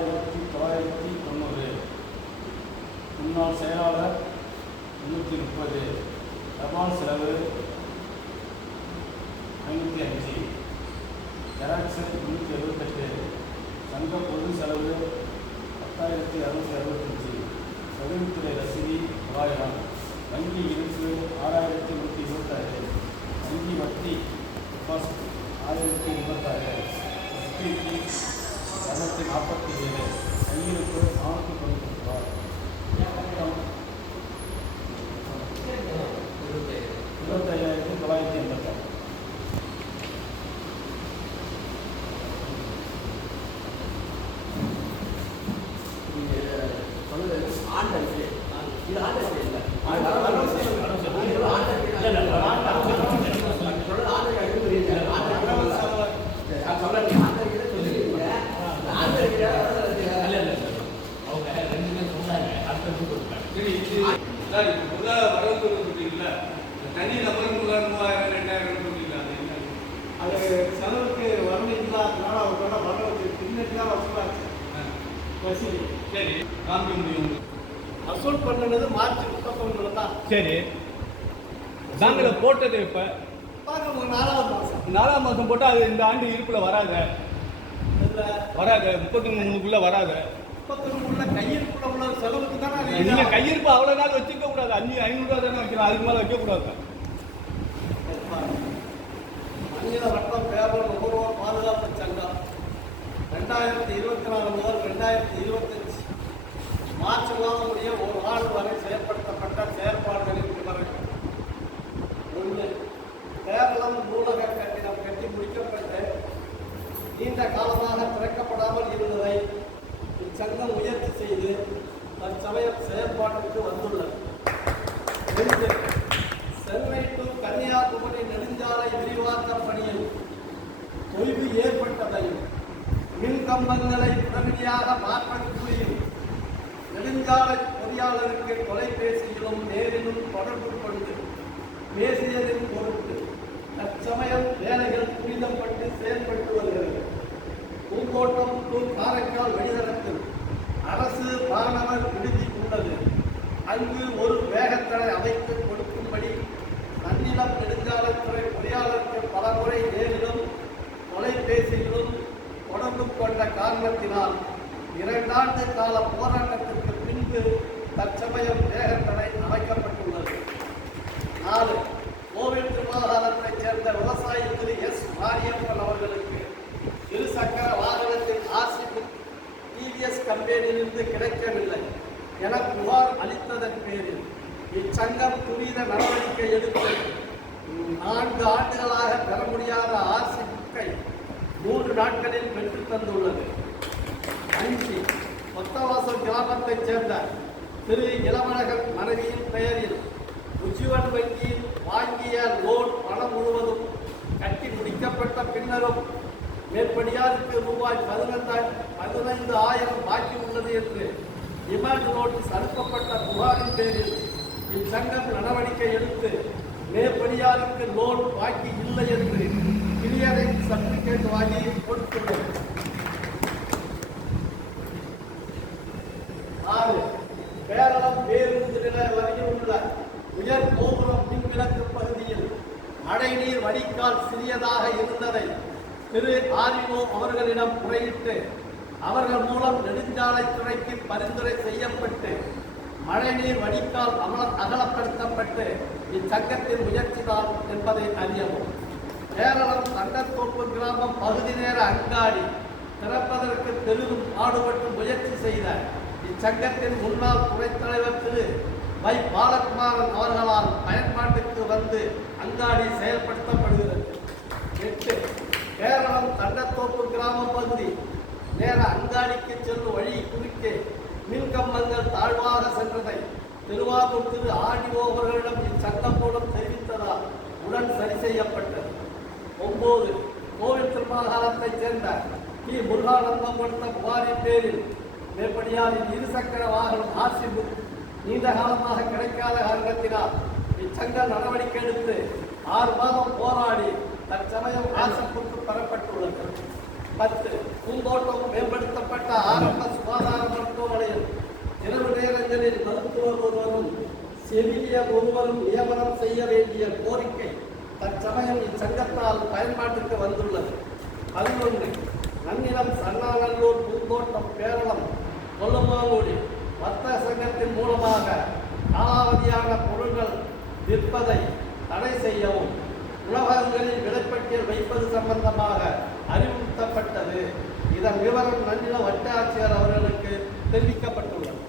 ஆயிரத்தி தொள்ளாயிரத்தி தொண்ணூறு. முன்னாள் செயலாளர் முந்நூற்றி முப்பது. தபால் செலவு ஐநூற்றி அஞ்சு. ஜெராக்ஸு முந்நூற்றி எழுபத்தெட்டு சங்க பொது செலவு பத்தாயிரத்தி அறுநூற்றி அறுபத்தஞ்சு. சதுரத்துறை ரசீதி தொள்ளாயிரம். வங்கி இருப்பு ஆறாயிரத்தி நூற்றி இருபத்தாறு. வங்கி வட்டி ஆயிரத்தி இருபத்தாறு. எஸ்பிபி இரநூத்தி நாற்பத்தி ஏழு கையிருப்பு நானூற்றி தொண்ணூற்றி ரூபாய் இருபத்தையாயிரத்தி தொள்ளாயிரத்தி எண்பத்தாறு ஆண்டு இது. ஆண்டு அது செலவுக்கு வரவு இல்லாததுனால அவரோட வரவுக்கு பின்னாடி தான் வசூலாச்சு வசூலி. சரி காமிக்க முடியும் வசூல் பண்ணது மார்ச் முப்பத்தொன்னுல தான். சரி. நாங்கள போட்டது இப்ப? நாலாவது மாதம் நாலாம் மாசம் போட்டா அது இந்த ஆண்டு இருப்புல வராத? வராத? முப்பத்தி மூணுக்குள்ள வராத? முப்பத்தொன்னுக்குள்ள கையிருப்புல உள்ள செலவுக்கு தானே நீங்க கையிருப்பு அவ்வளவு நாள் வச்சுக்க கூடாது. அஞ்சு ஐநூறு ரூபா தானே வைக்கணும். அதுக்கு மேல வைக்க கூடாது. மனித வட்டம் பேரல் நுகர்வோர் பாதுகாப்பு சங்கம். ரெண்டாயிரத்தி இருபத்தி நாலு முதல் ரெண்டாயிரத்தி இருபத்தஞ்சு மார்ச் மாதம் முடிய ஒரு ஆண்டு வரை செயல்படுத்தப்பட்ட செயல்பாடுகளின் விவரங்கள் ஒன்று கேரளம் நூலக கட்டிடம் கட்டி முடிக்கப்பட்டு நீண்ட காலமாக திறக்கப்படாமல் இருந்ததை இச்சங்கம் முயற்சி செய்து செயற்பாட்டுக்கு செயல்பாட்டுக்கு வந்துள்ளது சென்னை டு கன்னியாகுமரி நெடுஞ்சாலை விரிவாக்க பணியில் தொய்வு ஏற்பட்டதையும் மின் கம்பங்களை உடனடியாக மாற்றக்கூடியும் நெடுஞ்சாலை பொறியாளருக்கு தொலைபேசியிலும் நேரிலும் தொடர்பு கொண்டு பேசியதின் பொருட்டு தற்சமயம் வேலைகள் துரிதப்பட்டு செயல்பட்டு வருகிறது. பூங்கோட்டம் டு காரைக்கால் வழித்தடத்தில் அங்கு ஒரு வேகத்தடை அமைத்து கொடுக்கும்படி நன்னிலம் நெடுஞ்சாலைத்துறை பொறியாளருக்கு பலமுறை நேரிலும் தொலைபேசியிலும் தொடர்பு கொண்ட காரணத்தினால் இரண்டாண்டு கால போராட்டத்திற்கு பின்பு தற்சமயம் வேகத்தடை அமைக்கப்பட்டுள்ளது. நாலு கோவில் திருமாகாணத்தைச் சேர்ந்த விவசாயி திரு எஸ் மாரியப்பன் அவர்களுக்கு இருசக்கர வாகனத்தின் ஆர்சி டிவிஎஸ் கம்பெனியிலிருந்து கிடைக்கவில்லை. என புகார் அளித்ததன் பேரில் இச்சங்கம் துரித நடவடிக்கை எடுத்து நான்கு ஆண்டுகளாக பெற முடியாத ஆர்சி புக்கை மூன்று நாட்களில் பெற்று தந்துள்ளது. அஞ்சு கொத்தவாசல் கிராமத்தைச் சேர்ந்த திரு இளவழகன் மனைவியின் பெயரில் உஜ்ஜீவன் வங்கியில் வாங்கிய லோன் பணம் முழுவதும் கட்டி முடிக்கப்பட்ட பின்னரும் மேற்படியாருக்கு ரூபாய் பதினைந்தாயிரம் பதினைந்து ஆயிரம் பாக்கி உள்ளது என்று டிமாண்ட் நோட்டீஸ் அனுப்பப்பட்ட புகாரின் பேரில் இச்சங்கம் நடவடிக்கை எடுத்து மேற்படியாருக்கு லோன் பாக்கி இல்லை என்று கிளியரிங் சர்டிபிகேட் வாங்கி கொடுத்துள்ளது ஆறு கேரளம் பேருந்து நிலைய வரையில் உள்ள உயர் கோபுரம் மின்விளக்கு பகுதியில் மழைநீர் வடிகால் சிறியதாக இருந்ததை திரு ஆரிமோ அவர்களிடம் முறையிட்டு அவர்கள் மூலம் நெடுஞ்சாலைத்துறைக்கு பரிந்துரை செய்யப்பட்டு மழைநீர் வடிகால் அமல அகலப்படுத்தப்பட்டு இச்சங்கத்தின் முயற்சிதான் என்பதை அறியவும். கேரளம் சங்கத்தோப்பு கிராமம் பகுதி நேர அங்காடி திறப்பதற்கு பெரிதும் பாடுபட்டு முயற்சி செய்த இச்சங்கத்தின் முன்னாள் துணைத் தலைவர் திரு வை பாலகுமாரன் அவர்களால் பயன்பாட்டுக்கு வந்து அங்காடி செயல்படுத்தப்படுகிறது. எட்டு கேரளம் தண்டத்தோப்பு கிராம பகுதி நேர அங்காடிக்கு செல்லும் வழி குறுக்கே மின்கம்பங்கள் தாழ்வாக சென்றதை திருவாரூர் திரு ஆடிஓ அவர்களிடம் இச்சட்டம் மூலம் தெரிவித்ததால் உடன் சரி செய்யப்பட்டது. ஒன்பது கோவில் திருமாகாலத்தைச் சேர்ந்த டி முருகானந்தம் கொடுத்த புகாரின் பேரில் மேற்படியாரின் இருசக்கர வாகனம் ஆர்சி புக் நீண்ட காலமாக கிடைக்காத காரணத்தினால் இச்சங்கம் நடவடிக்கை எடுத்து ஆறு மாதம் போராடி தற்சமயம் ஆசை புக்கு பெறப்பட்டுள்ளது. பத்து. பூந்தோட்டம் மேம்படுத்தப்பட்ட ஆரம்ப சுகாதார மருத்துவமனையில் இரவு நேரங்களில் மருத்துவர் ஒருவரும் செவிலியர் ஒருவரும் நியமனம் செய்ய வேண்டிய கோரிக்கை தற்சமயம் இச்சங்கத்தால் பயன்பாட்டுக்கு வந்துள்ளது. பதினொன்று. நன்னிலம் சன்னாநல்லூர் பூந்தோட்டம் பேரளம் கொல்லுமாங்குடி வர்த்தக சங்கத்தின் மூலமாக காலாவதியான பொருட்கள் விற்பதை தடை செய்யவும் உணவகங்களில் விலைப்பட்டியல் வைப்பது சம்பந்தமாக இதன் விவரம் நன்னிலம் வட்டாட்சியர் அவர்களுக்கு தெரிவிக்கப்பட்டுள்ளது.